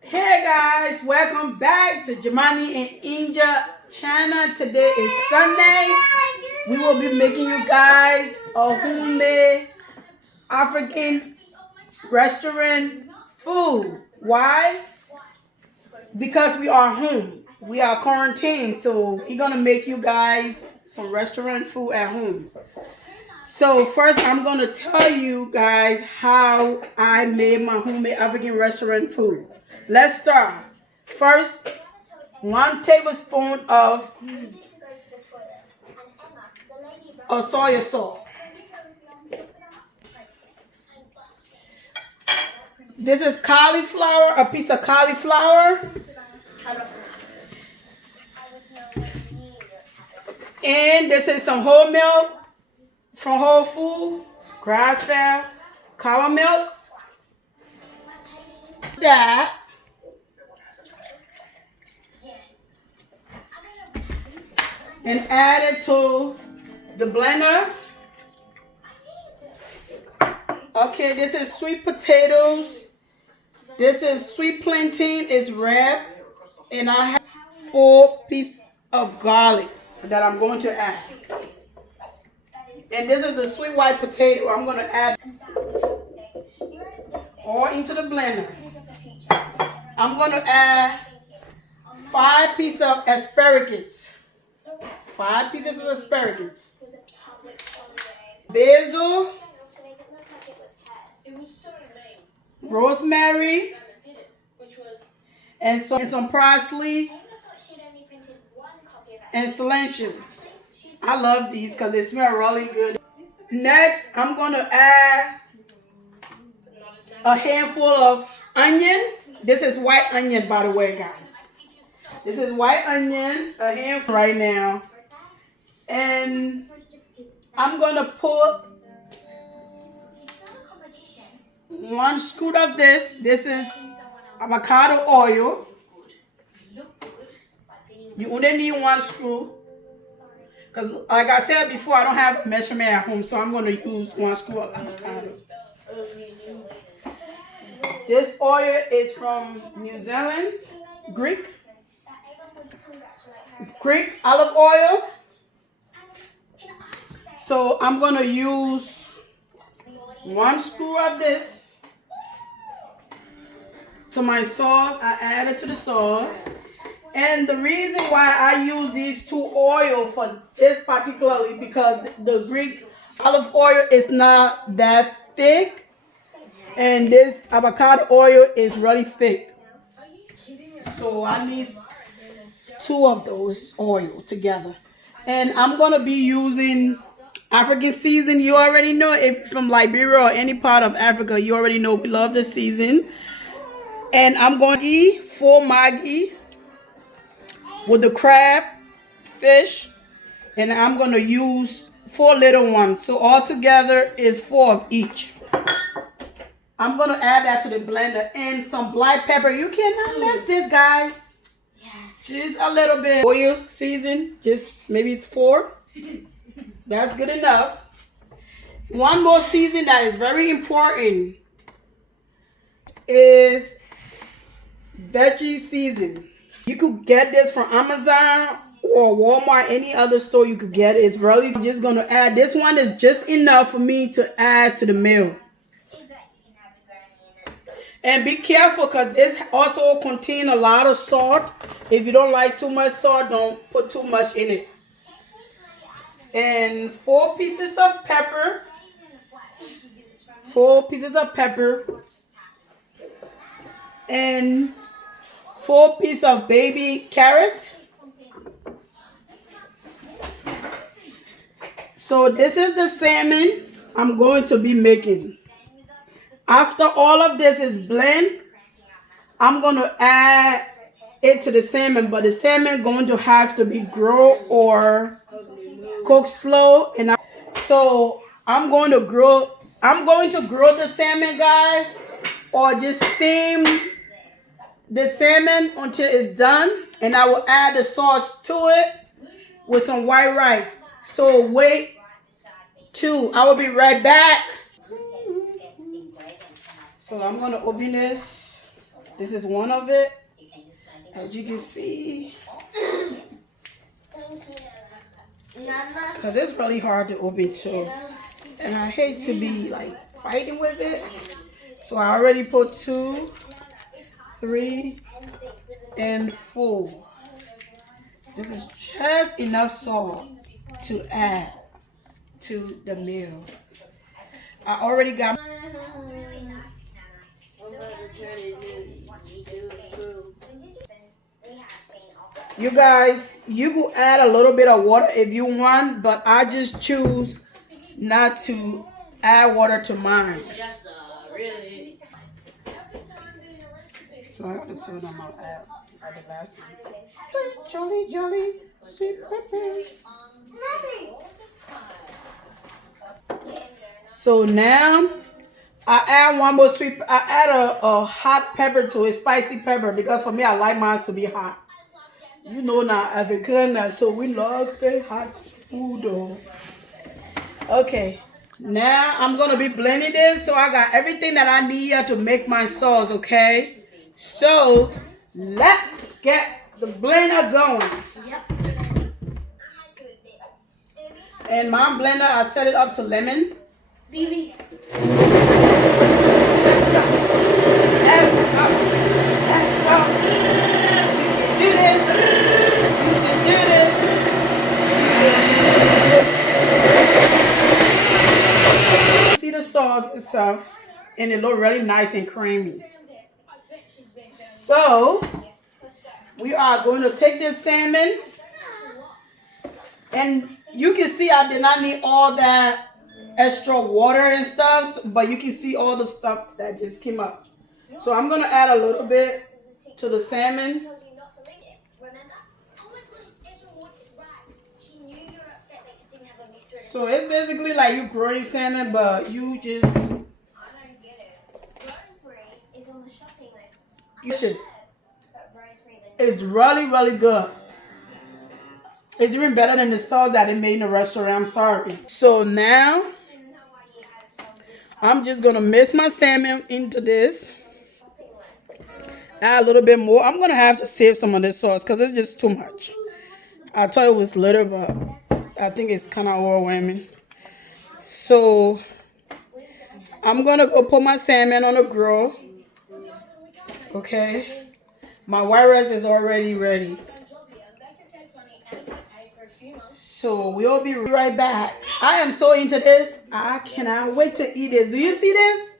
Hey guys, welcome back to Jamani and Inja channel. Today is Sunday. We will be making you guys a homemade African restaurant food. Why? Because we are home. We are quarantined, so we're gonna make you guys some restaurant food at home. So first, I'm gonna tell you guys how I made my homemade African restaurant food. Let's start. First, 1 tablespoon of soy sauce. This is cauliflower, a piece of cauliflower. And this is some whole milk from Whole Foods, grass-fed cow milk. That. And add it to the blender. Okay, this is sweet potatoes. This is sweet plantain, it's red. And I have 4 pieces of garlic that I'm going to add. And this is the sweet white potato. I'm going to add all into the blender. I'm going to add 5 pieces of asparagus. 5 pieces of asparagus. Basil. Rosemary. And some parsley. And cilantro. I love these because they smell really good. Next, I'm going to add a handful of onion. This is white onion, by the way, guys. This is white onion, a handful right now. And I'm going to put 1 scoop of this. This is avocado oil. You only need 1 scoop. Because like I said before, I don't have a measurement at home, so I'm going to use 1 scoop of avocado. This oil is from New Zealand, Greek olive oil. So I'm going to use 1 scoop of this to my sauce. I add it to the sauce. And the reason why I use these 2 oils for this particularly because the Greek olive oil is not that thick. And this avocado oil is really thick. So I need 2 of those oil together. And I'm going to be using African season. You already know if from Liberia or any part of Africa, you already know we love this season. And I'm going to eat 4 Maggi with the crab, fish. And I'm going to use 4 little ones. So altogether is 4 of each. I'm going to add that to the blender and some black pepper. You cannot miss this, guys. Just a little bit. Oil season, just maybe 4. That's good enough. 1 more season that is very important is veggie season. You could get this from Amazon or Walmart, any other store you could get it. It's really just going to add. This one is just enough for me to add to the meal. And be careful because this also contains a lot of salt. If you don't like too much salt, don't put too much in it. And 4 pieces of pepper. 4 pieces of pepper. And 4 pieces of baby carrots. So this is the salmon I'm going to be making. After all of this is blended, I'm going to add it to the salmon, but the salmon going to have to be grilled or cooked slow. And so I'm going to grill the salmon, guys, or just steam the salmon until it's done, and I will add the sauce to it with some white rice. So wait till I will be right back. So I'm going to open this. This is one of it. As you can see. Because it's really hard to open too. And I hate to be like fighting with it. So I already put 2, 3, and 4. This is just enough salt to add to the meal. I already got. You guys, you could add a little bit of water if you want, but I just choose not to add water to mine. So I have to turn them out at the last one. Jolly, jolly, sweet pepper. So now I add one more sweet. I add a hot pepper to it, spicy pepper, because for me I like mine to be hot. You know now, African, so we love the hot food though. Okay, now I'm gonna be blending this, so I got everything that I need here to make my sauce. Okay, so let's get the blender going. And my blender, I set it up to lemon. BB. Let's go. Let's go. You can do this. You can do this. See the sauce itself, and it looks really nice and creamy. So we are going to take this salmon, and you can see I did not need all that extra water and stuff, but you can see all the stuff that just came up. So I'm going to add a little bit to the salmon. So it's basically like you growing salmon, but you just... It's really, really good. It's even better than the sauce that they made in the restaurant. I'm sorry. So now, I'm just going to mix my salmon into this. Add a little bit more. I'm going to have to save some of this sauce because it's just too much. I thought it was little, but I think it's kind of overwhelming. So, I'm going to go put my salmon on the grill. Okay. My white rice is already ready. So we'll be right back. I am so into this. I cannot wait to eat this. Do you see this?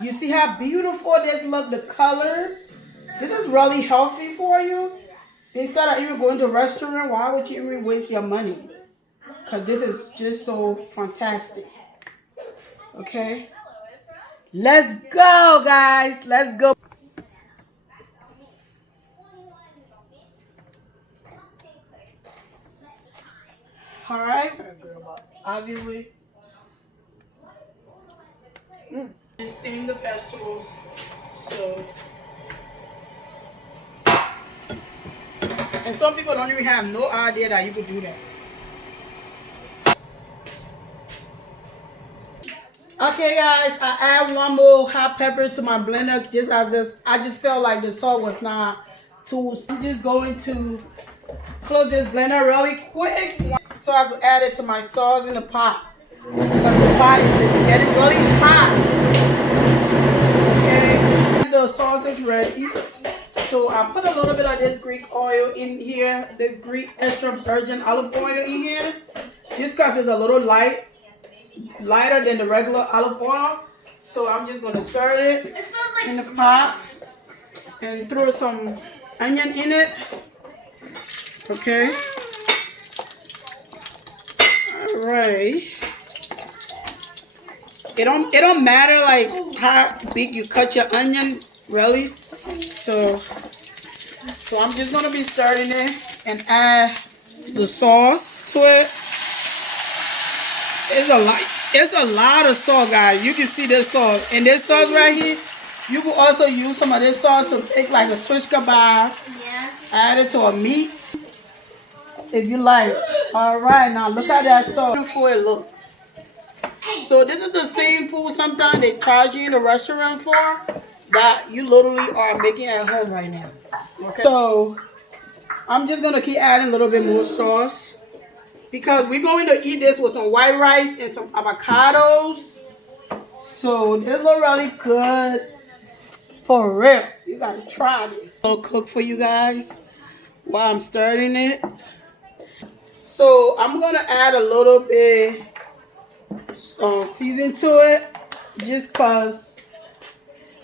You see how beautiful this look, the color? This is really healthy for you. Instead of even going to a restaurant, why would you even waste your money? Because this is just so fantastic. Okay? Let's go, guys. Let's go. All right. Obviously. Just steam the vegetables. So. And some people don't even have no idea that you could do that. Okay, guys, I add one more hot pepper to my blender just as this. I just felt like the salt was not too. I'm just going to close this blender really quick so I can add it to my sauce in the pot. Because the pot is getting really hot. Okay, the sauce is ready. So I put a little bit of this Greek oil in here, the Greek extra virgin olive oil in here, just because it's a little lighter than the regular olive oil. So I'm just gonna stir it in the pot and throw some onion in it. Okay. All right. It don't matter like how big you cut your onion, really. So I'm just gonna be stirring it and add the sauce to it. It's a lot of sauce, guys. You can see this sauce. And this sauce right here, you can also use some of this sauce to make like a Swiss kebab. Yes. Add it to a meat if you like. All right, now look at that sauce. Beautiful it look. So this is the same food sometimes they charge you in the restaurant for. that you literally are making at home right now. Okay. So I'm just gonna keep adding a little bit more sauce because we're going to eat this with some white rice and some avocados. So this look really good for real. You gotta try this. I'll cook for you guys while I'm stirring it. So I'm gonna add a little bit season to it, just cause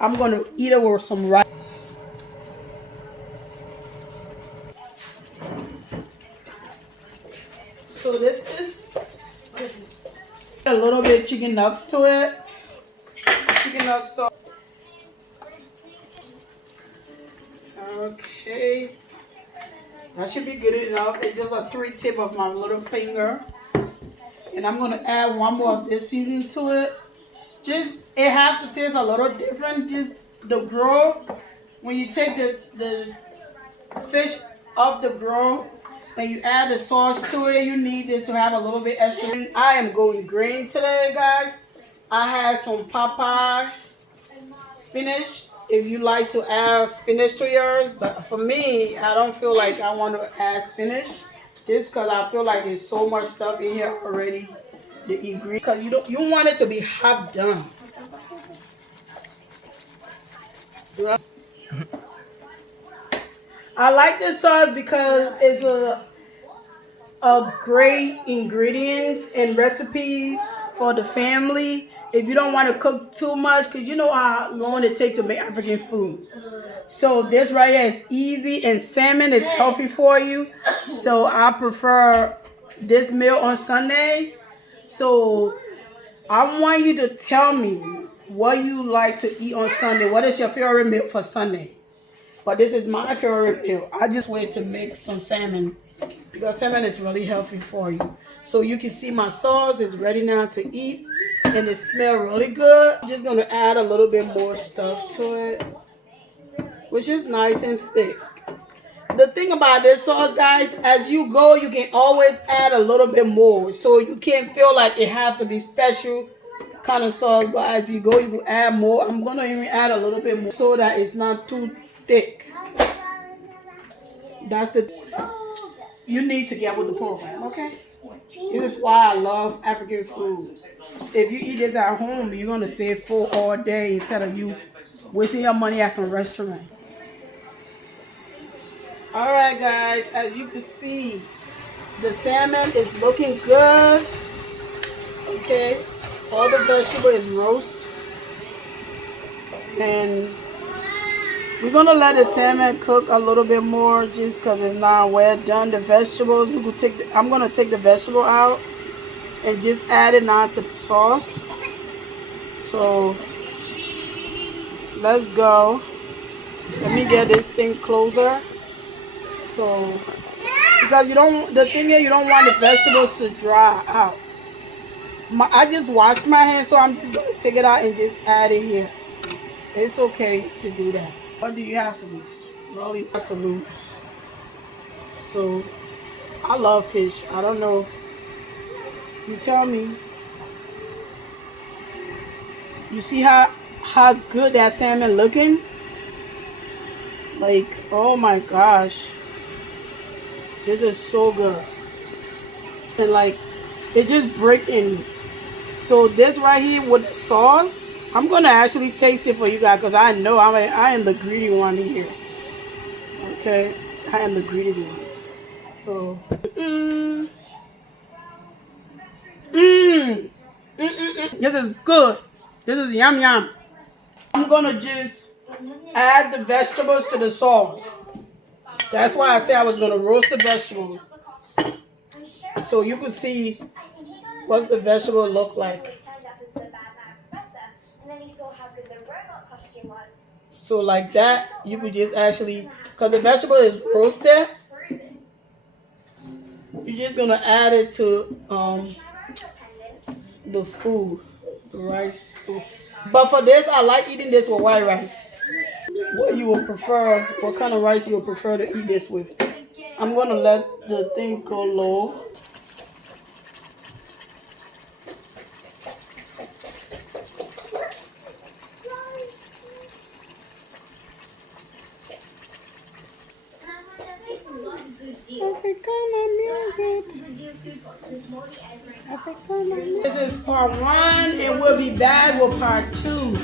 I'm gonna eat it with some rice. So this is a little bit chicken nuggets to it. Chicken nuggets. So okay, that should be good enough. It's just a 3 tip of my little finger, and I'm gonna add one more of this seasoning to it. Just it have to taste a little different. Just the grill, when you take the fish off the grill and you add the sauce to it, you need this to have a little bit extra. I am going green today, guys. I have some Popeye spinach. If you like to add spinach to yours, but for me, I don't feel like I want to add spinach, just because I feel like there's so much stuff in here already. The ingredient, because you want it to be half done. I like this sauce because it's a great ingredients and recipes for the family. If you don't want to cook too much, because you know how long it takes to make African food. So this right here is easy, and salmon is healthy for you. So I prefer this meal on Sundays. So I want you to tell me what you like to eat on Sunday. What is your favorite meal for Sunday? But this is my favorite meal. I just wait to make some salmon because salmon is really healthy for you. So you can see my sauce is ready now to eat, and it smells really good. I'm just gonna add a little bit more stuff to it, which is nice and thick. The thing about this sauce, guys, as you go, you can always add a little bit more. So you can't feel like it have to be special kind of sauce, but as you go, you can add more. I'm gonna even add a little bit more so that it's not too thick. That's the you need to get with the program, okay? This is why I love African food. If you eat this at home, you're gonna stay full all day instead of you wasting your money at some restaurant. All right, guys, as you can see, the salmon is looking good. Okay, all the vegetable is roast, and we're gonna let the salmon cook a little bit more, just because it's not well done. The vegetables, we could take. I'm gonna take the vegetable out and just add it now to the sauce. So let's go. Let me get this thing closer. So because you don't, the thing is you don't want the vegetables to dry out. I just washed my hands, so I'm just gonna take it out and just add it here. It's okay to do that. What do you have to lose? Really have to lose. So I love fish. I don't know. You tell me. You see how good that salmon looking? Like, oh my gosh. This is so good. And like it just break in. So this right here with the sauce, I'm gonna actually taste it for you guys because I know I am the greedy one here. Okay, I am the greedy one. So, this is good. This is yum yum. I'm gonna just add the vegetables to the sauce. That's why I said I was gonna roast the vegetables, so you can see what the vegetable look like. So like that, you could just actually, because the vegetable is roasted, you're just gonna add it to the food, the rice. But for this, I like eating this with white rice. What you would prefer? What kind of rice you would prefer to eat this with? I'm gonna let the thing go low. Africana music. Africana music. This is part 1. It will be bad with part 2.